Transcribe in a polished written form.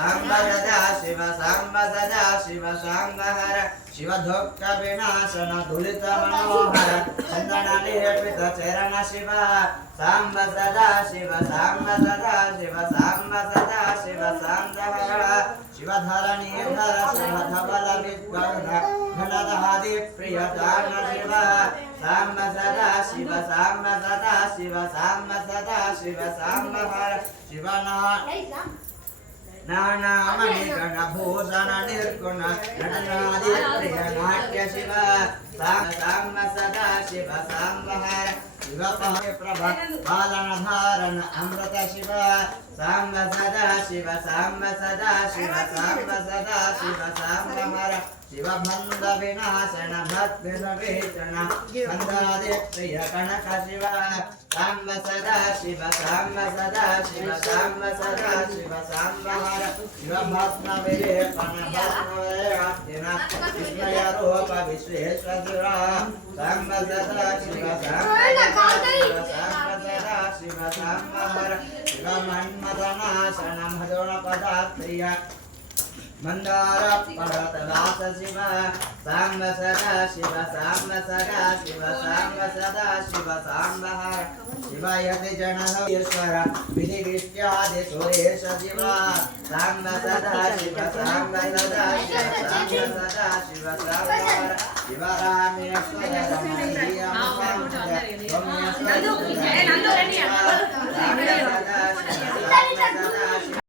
सांब सदा शिव सांब हर शिव दुःख विनाशन दुलित मनोहर चंदन लेपित चरण शिव सांब सदा शिव सांब सदा शिव हर शिव धरणीधर शिव धवल विद्वध घनदादि प्रिय दान शिव सांब सदा शिव सांब हर शिव नानामणि गणभूषण निर्गुण नटनादि प्रिय नाट्य शिव सांब सदा शिव सांब हर शिव प्रभ पालन धारण अमृत शिव सांब सदा शिव सांब हर शिव बंध विनाशन भक्ति सवेतन बंधादि प्रिय कनक शिव सांब सदा शिव सांब हर शिव भस्म विलेपन भस्म विलेपन विस्मय रूप विश्वेश्वर सांब सदा शिव हर शिव मन्मथ नाशन मधुर पदात्रिय मंदार पर्वत वास शिव सांब सदा शिव सांब हर शिव यदि जन ईश्वर विधि विद्यादि सुरेश शिव सांब सदा शिव हर शिव रामेश्वर रमणीय